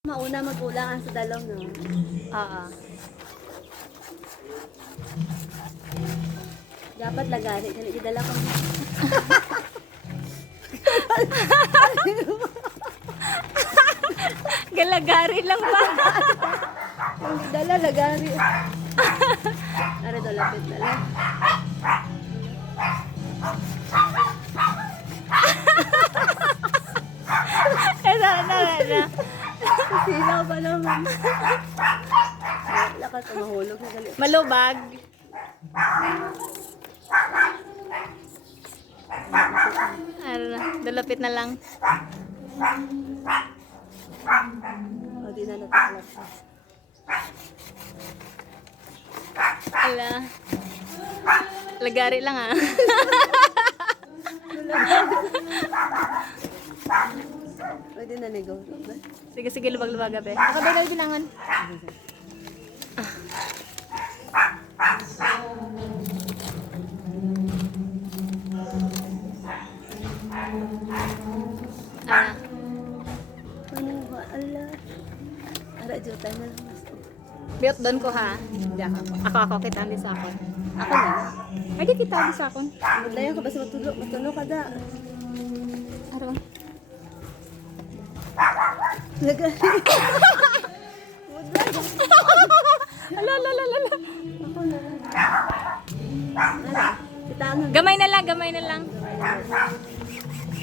Mauna magulangan sa dalong, no? Oo. Dapat lagari. Dali, idala ko. Galagari lang ba? Dala, lagari. Are, dolapit na lang. Na. Silaw pa naman. Lakas ka mahulog na dali. Malubag. Ano na, dalapit na lang. O, di na natakalap siya. Ala. Lagari lang ah. Pwede na nego. Sige, sige, lubag-lubag gabi. Nakabay daw binangon. Ah, Ano ba? Ala. Ara, juta na lang. biyot doon ko ha. Hindi ako. Ako, kita din sa akon. Ako na. Ay, di kita din sa akon. Maglayan ka ba sa matulog? Matulog ka da. Aron. Lagari. Ala, ala, ala, ala. Ako na. Ara, kita na. Gamay na lang, gamay na lang.